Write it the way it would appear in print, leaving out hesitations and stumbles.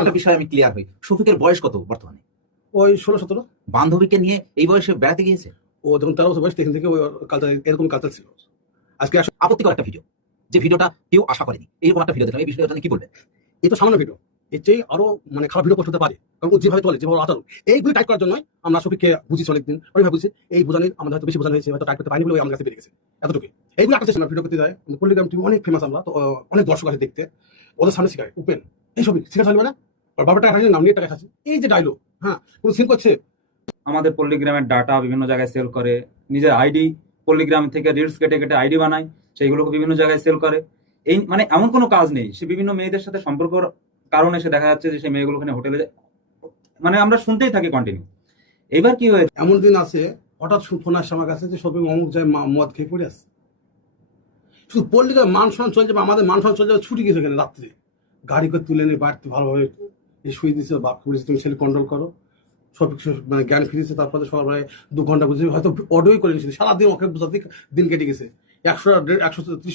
একটা বিষয় আমি ক্লিয়ার হই, শফিকের বয়স কত বর্তমানে? ওই 16-17। বান্ধবীকে নিয়ে এই বয়সে বেড়াতে গিয়েছে? ও যখন 13 বছর বয়স তখন থেকে ওই কালচার, এরকম কালচার ছিল। আজকে আপত্তিকর একটা ভিডিও, যে ভিডিওটা কেউ আশা করেনি, এরকম একটা ভিডিও দেখলাম, এই বিষয়টা নিয়ে কি বলবেন? এই তো সামান্য ভিডিও, এর চেয়ে আরো মানে খারাপ ভিডিও পোস্ট হতে পারে, কারণ ও যেভাবে চলে, যেভাবে আচরণ, এইগুলি টাইপ করার জন্যই আমরা শফিককে বুঝিয়েছি অনেকদিন, ওইভাবে বুঝছি। এই বোঝানোর আমাদের হয়তো বেশি বোঝানো হয়েছে, হয়তো টাইপ করতে পারিনি বলে ওই আমার কাছে বেরিয়ে গেছে, এতটুকুই। এইগুলো একটা চেষ্টা ভিডিও করতে যায়। পল্লিগ্রাম টিভি অনেক ফেমাস, আমরা তো অনেক দর্শক আছে দেখতে, ওদের সামনে শিখায় ওপেন এই ছবি শিখে চলবে না, বাবার টাকা খাচ্ছে, নাম নিয়ে টাকা খাচ্ছে, এই যে ডায়লগ, হ্যাঁ কোনো সিন করছে। আমাদের পল্লিগ্রামের ডাটা বিভিন্ন জায়গায় সেল করে, নিজের আইডি পল্লিগ্রাম থেকে রিলস কেটে কেটে আইডি বানায়, সেইগুলোকে বিভিন্ন জায়গায় সেল করে। এই মানে এমন কোনো কাজ নেই, সে বিভিন্ন মেয়েদের সাথে সম্পর্কর কারণে সে দেখা যাচ্ছে যে সেই মেয়েগুলো ওখানে হোটেলে মানে আমরা শুনতেই থাকি কন্টিনিউ। এবার কি হয়েছে, এমন দিন আছে হঠাৎ ফোন আসছে আমার কাছে যে শফিক অমুক যায় মদ খেয়ে পড়ে আসছে। শুধু পল্লিগ্রাম মান সম্মান চলে যাবে, আমাদের মান সম্মান চলে যাবে, ছুটি গেছে এখানে রাত্রে গাড়ি করে তুলে নিয়ে বাড়িতে ভালোভাবে শুয়ে দিচ্ছে, বাপ বলেছে তুমি ছেলে কন্ট্রোল করো। শফিক মানে জ্ঞান ফিরেছে, তারপরে সকালবেলায় 2 ঘন্টা বুঝে হয়তো অডিওই করে নিয়েছিল, সারাদিন ওকে বোঝাতে দিন কেটে গেছে। 130